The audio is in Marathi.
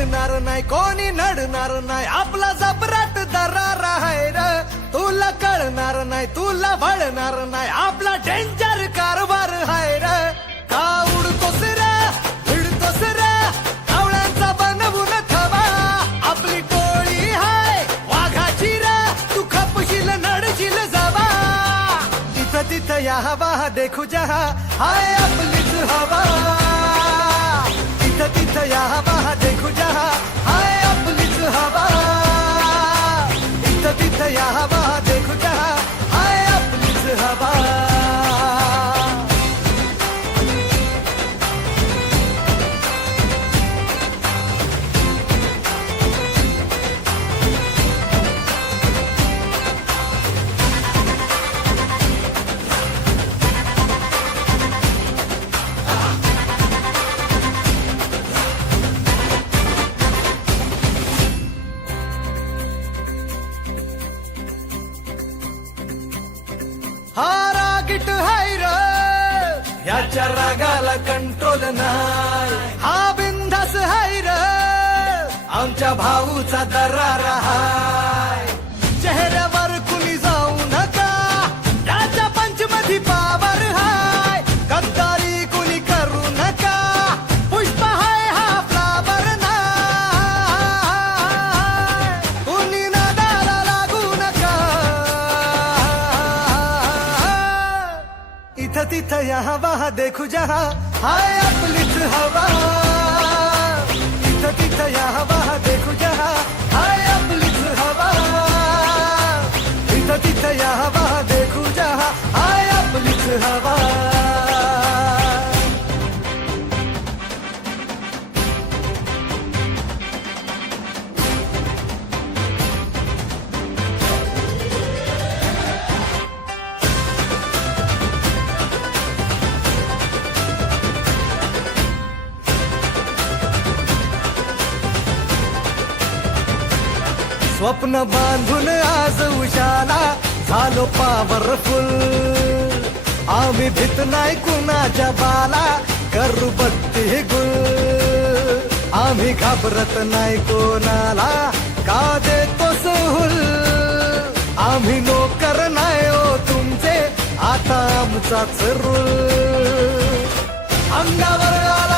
पडणार नाही कोणी नडणार नाही आपला जबराट दरार आहे र तुला कळणार नाही तुला वळणार नाही आपला डेंजर कारभार आहे र का उडतोस रे भिडतोस रे कावळ्यांचा बनवून थवा आपली टोळी हाय वाघाची रे तू खपशील नडशील जबा तिथं तिथं या हवा देखू जहा हाय आपलीच हवा तिथं तिथं या हवा देखू जहा हाय आपलीच हवा तिथं तिथं या हवा देखू जहा हाय आपलीच हवा हा रागीट हाय र याच्या रागाला कंट्रोल नाही हा बिंदास हाय र आमच्या भाऊचा दरार हाय चेहऱ्यावर कुणी जाऊ नका त्याच्या पंचमधी पावर हाय गद्दारी कुणी करू नका पुष्प हाय हा फ्लावर नाही कुणी नादाला लागू नका इथं तिथं या हवा देखू जहा हाय आपलीच हवा इथं तिथं या हवा देखू जहा हाय आपलीच हवा इथं तिथं या हवा देखू जहा हाय आपलीच हवा स्वप्न बांधून आज उशाला झालो पॉवरफुल आम्ही भीत नाही कुणाच्या बाला करू बत्ती गुल आम्ही घाबरत नाही कोणाला का देतो सहूल आम्ही नोकर नाही ओ तुमचे आता आमचाच रूल अंगावर आला